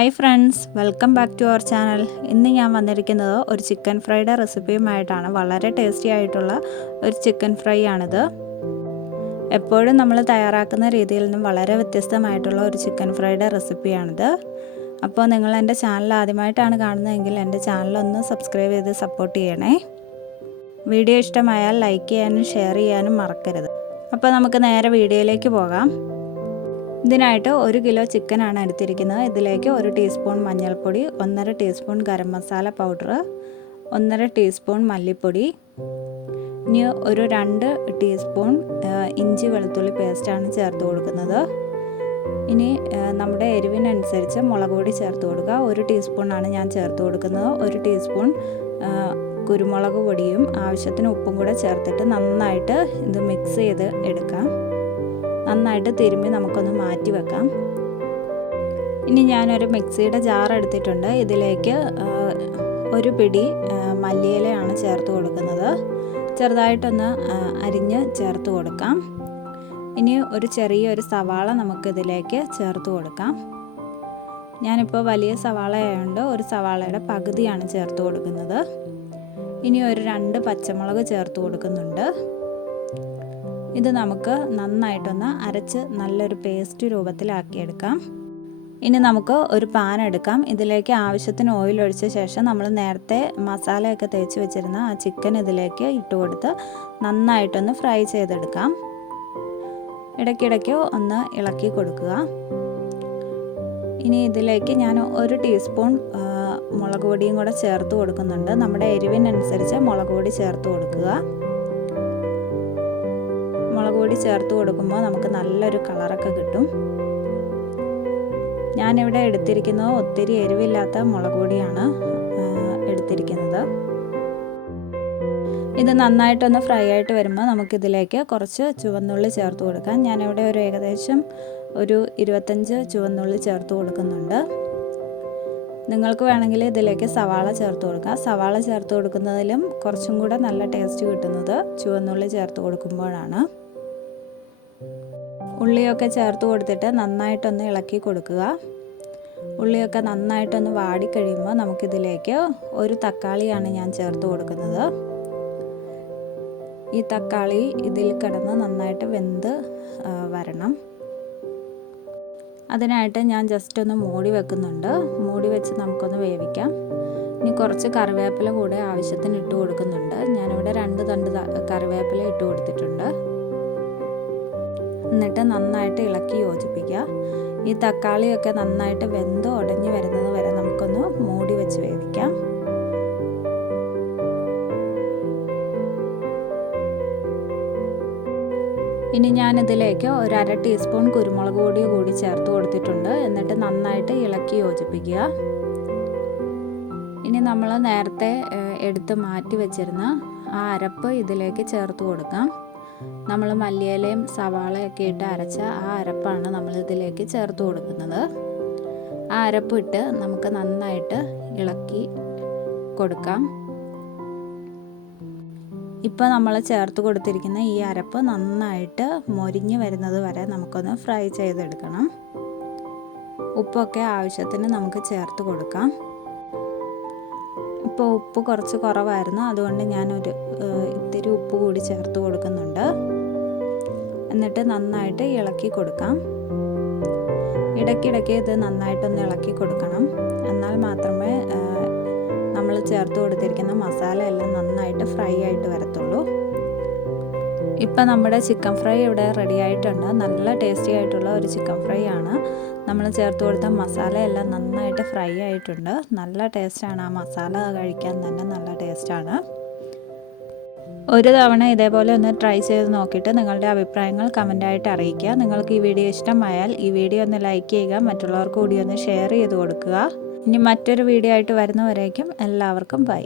Hi friends, welcome back to our channel. ഇന്ന് ഞാൻ വന്നിരിക്കുന്നത് ഒരു ചിക്കൻ ഫ്രൈയുടെ റെസിപ്പിയുമായിട്ടാണ്. വളരെ ടേസ്റ്റി ആയിട്ടുള്ള ഒരു ചിക്കൻ ഫ്രൈ ആണിത്. എപ്പോഴും നമ്മൾ തയ്യാറാക്കുന്ന രീതിയിൽ നിന്നും വളരെ വ്യത്യസ്തമായിട്ടുള്ള ഒരു ചിക്കൻ ഫ്രൈയുടെ റെസിപ്പിയാണിത്. അപ്പോൾ നിങ്ങൾ എൻ്റെ ചാനൽ ആദ്യമായിട്ടാണ് കാണുന്നതെങ്കിൽ എൻ്റെ ചാനലൊന്ന് സബ്സ്ക്രൈബ് ചെയ്ത് സപ്പോർട്ട് ചെയ്യണേ. വീഡിയോ ഇഷ്ടമായാൽ ലൈക്ക് ചെയ്യാനും ഷെയർ ചെയ്യാനും മറക്കരുത്. അപ്പോൾ നമുക്ക് നേരെ വീഡിയോയിലേക്ക് പോകാം. ഇതിനായിട്ട് 1 കിലോ ചിക്കനാണ് എടുത്തിരിക്കുന്നത്. ഇതിലേക്ക് 1 ടീസ്പൂൺ മഞ്ഞൾപ്പൊടി, 1.5 teaspoon garam masala powder, 1.5 teaspoon മല്ലിപ്പൊടി, ഇനി ഒരു 2 ടീസ്പൂൺ ഇഞ്ചി വെളുത്തുള്ളി പേസ്റ്റാണ് ചേർത്ത് കൊടുക്കുന്നത്. ഇനി നമ്മുടെ എരിവിനനുസരിച്ച് മുളക് പൊടി ചേർത്ത് കൊടുക്കുക. 1 ടീസ്പൂണാണ് ഞാൻ ചേർത്ത് കൊടുക്കുന്നത്. 1 ടീസ്പൂൺ കുരുമുളക് പൊടിയും ആവശ്യത്തിന് ഉപ്പും കൂടെ ചേർത്തിട്ട് നന്നായിട്ട് ഇത് മിക്സ് ചെയ്ത് എടുക്കാം. നന്നായിട്ട് തിരുമ്മി നമുക്കൊന്ന് മാറ്റി വെക്കാം. ഇനി ഞാനൊരു മിക്സിയുടെ ജാർ എടുത്തിട്ടുണ്ട്. ഇതിലേക്ക് 1 പിടി മല്ലിയിലയാണ് ചേർത്ത് കൊടുക്കുന്നത്. ചെറുതായിട്ടൊന്ന് അരിഞ്ഞ് ചേർത്ത് കൊടുക്കാം. ഇനി ചെറിയൊരു സവാള നമുക്കിതിലേക്ക് ചേർത്ത് കൊടുക്കാം. ഞാനിപ്പോൾ വലിയ സവാള ആയതുകൊണ്ട് ഒരു സവാളയുടെ പകുതിയാണ് ചേർത്ത് കൊടുക്കുന്നത്. ഇനി 2 പച്ചമുളക് ചേർത്ത് കൊടുക്കുന്നുണ്ട്. ഇത് നമുക്ക് നന്നായിട്ടൊന്ന് അരച്ച് നല്ലൊരു പേസ്റ്റ് രൂപത്തിലാക്കിയെടുക്കാം. ഇനി നമുക്ക് ഒരു പാൻ എടുക്കാം. ഇതിലേക്ക് ആവശ്യത്തിന് ഓയിൽ ഒഴിച്ച ശേഷം നമ്മൾ നേരത്തെ മസാലയൊക്കെ തേച്ച് വെച്ചിരുന്ന ആ ചിക്കൻ ഇതിലേക്ക് ഇട്ട് കൊടുത്ത് നന്നായിട്ടൊന്ന് ഫ്രൈ ചെയ്തെടുക്കാം. ഇടയ്ക്കിടയ്ക്ക് ഒന്ന് ഇളക്കി കൊടുക്കുക. ഇനി ഇതിലേക്ക് ഞാൻ 1 ടീസ്പൂൺ മുളക് പൊടിയും കൂടെ ചേർത്ത് കൊടുക്കുന്നുണ്ട്. നമ്മുടെ എരിവിനനുസരിച്ച് മുളക് പൊടി ചേർത്ത് കൊടുക്കുക. മുളക് പൊടി ചേർത്ത് കൊടുക്കുമ്പോൾ നമുക്ക് നല്ലൊരു കളറൊക്കെ കിട്ടും. ഞാനിവിടെ എടുത്തിരിക്കുന്നത് ഒത്തിരി എരിവില്ലാത്ത മുളക് പൊടിയാണ് എടുത്തിരിക്കുന്നത്. ഇത് നന്നായിട്ടൊന്ന് ഫ്രൈ ആയിട്ട് വരുമ്പോൾ നമുക്കിതിലേക്ക് കുറച്ച് ചുവന്നുള്ളി ചേർത്ത് കൊടുക്കാം. ഞാനിവിടെ ഏകദേശം 25 ചുവന്നുള്ളി ചേർത്ത് കൊടുക്കുന്നുണ്ട്. നിങ്ങൾക്ക് വേണമെങ്കിൽ ഇതിലേക്ക് സവാള ചേർത്ത് കൊടുക്കാം. സവാള ചേർത്ത് കൊടുക്കുന്നതിലും കുറച്ചും കൂടെ നല്ല ടേസ്റ്റ് കിട്ടുന്നത് ചുവന്നുള്ളി ചേർത്ത് കൊടുക്കുമ്പോഴാണ്. ഉള്ളിയൊക്കെ ചേർത്ത് കൊടുത്തിട്ട് നന്നായിട്ടൊന്ന് ഇളക്കി കൊടുക്കുക. ഉള്ളിയൊക്കെ നന്നായിട്ടൊന്ന് വാടിക്കഴിയുമ്പോൾ നമുക്കിതിലേക്ക് 1 തക്കാളിയാണ് ഞാൻ ചേർത്ത് കൊടുക്കുന്നത്. ഈ തക്കാളി ഇതിൽ കിടന്ന് നന്നായിട്ട് വെന്ത് വരണം. അതിനായിട്ട് ഞാൻ ജസ്റ്റ് ഒന്ന് മൂടി വെക്കുന്നുണ്ട്. മൂടി വെച്ച് നമുക്കൊന്ന് വേവിക്കാം. ഇനി കുറച്ച് കറിവേപ്പില കൂടെ ആവശ്യത്തിന് ഇട്ട് കൊടുക്കുന്നുണ്ട്. ഞാനിവിടെ 2 തണ്ട് കറിവേപ്പില ഇട്ട് കൊടുത്തിട്ടുണ്ട്. എന്നിട്ട് നന്നായിട്ട് ഇളക്കി യോജിപ്പിക്കുക. ഈ തക്കാളിയൊക്കെ നന്നായിട്ട് വെന്ത് ഉടഞ്ഞു വരുന്നത് വരെ നമുക്കൊന്ന് മൂടി വെച്ച് വേവിക്കാം. ഇനി ഞാനിതിലേക്ക് 1/2 ടീസ്പൂൺ കുരുമുളക് പൊടി കൂടി ചേർത്ത് കൊടുത്തിട്ടുണ്ട്. എന്നിട്ട് നന്നായിട്ട് ഇളക്കി യോജിപ്പിക്കുക. ഇനി നമ്മൾ നേരത്തെ എടുത്ത് മാറ്റി വെച്ചിരുന്ന ആ അരപ്പ് ഇതിലേക്ക് ചേർത്ത് കൊടുക്കാം. നമ്മൾ മല്ലിയിലയും സവാളയൊക്കെ ഇട്ട് അരച്ച ആ അരപ്പാണ് നമ്മൾ ഇതിലേക്ക് ചേർത്ത് കൊടുക്കുന്നത്. ആ അരപ്പിട്ട് നമുക്ക് നന്നായിട്ട് ഇളക്കി കൊടുക്കാം. ഇപ്പോൾ നമ്മൾ ചേർത്ത് കൊടുത്തിരിക്കുന്ന ഈ അരപ്പ് നന്നായിട്ട് മൊരിഞ്ഞ് വരുന്നത് വരെ നമുക്കൊന്ന് ഫ്രൈ ചെയ്തെടുക്കണം. ഉപ്പൊക്കെ ആവശ്യത്തിന് നമുക്ക് ചേർത്ത് കൊടുക്കാം. ഇപ്പോൾ ഉപ്പ് കുറച്ച് കുറവായിരുന്നു, അതുകൊണ്ട് ഞാനൊരു ഇത്തിരി ഉപ്പ് കൂടി ചേർത്ത് കൊടുക്കുന്നുണ്ട്. എന്നിട്ട് നന്നായിട്ട് ഇളക്കി കൊടുക്കാം. ഇടയ്ക്കിടയ്ക്ക് ഇത് നന്നായിട്ടൊന്ന് ഇളക്കി കൊടുക്കണം. എന്നാൽ മാത്രമേ നമ്മൾ ചേർത്ത് കൊടുത്തിരിക്കുന്ന മസാല എല്ലാം നന്നായിട്ട് ഫ്രൈ ആയിട്ട് വരത്തുള്ളൂ. ഇപ്പം നമ്മുടെ ചിക്കൻ ഫ്രൈ ഇവിടെ റെഡി ആയിട്ടുണ്ട്. നല്ല ടേസ്റ്റി ആയിട്ടുള്ള ഒരു ചിക്കൻ ഫ്രൈ ആണ്. നമ്മൾ ചേർത്ത് കൊടുത്ത മസാല എല്ലാം നന്നായിട്ട് ഫ്രൈ ആയിട്ടുണ്ട്. നല്ല ടേസ്റ്റാണ്. ആ മസാല കഴിക്കാൻ തന്നെ നല്ല ടേസ്റ്റാണ്. ഒരു തവണ ഇതേപോലെ ഒന്ന് ട്രൈ ചെയ്ത് നോക്കിയിട്ട് നിങ്ങളുടെ അഭിപ്രായങ്ങൾ കമൻ്റായിട്ട് അറിയിക്കുക. നിങ്ങൾക്ക് ഈ വീഡിയോ ഇഷ്ടമായാൽ ഈ വീഡിയോ ഒന്ന് ലൈക്ക് ചെയ്യുക. മറ്റുള്ളവർക്ക് കൂടി ഒന്ന് ഷെയർ ചെയ്ത് കൊടുക്കുക. ഇനി മറ്റൊരു വീഡിയോ ആയിട്ട് വരുന്നവരേക്കും എല്ലാവർക്കും ബൈ.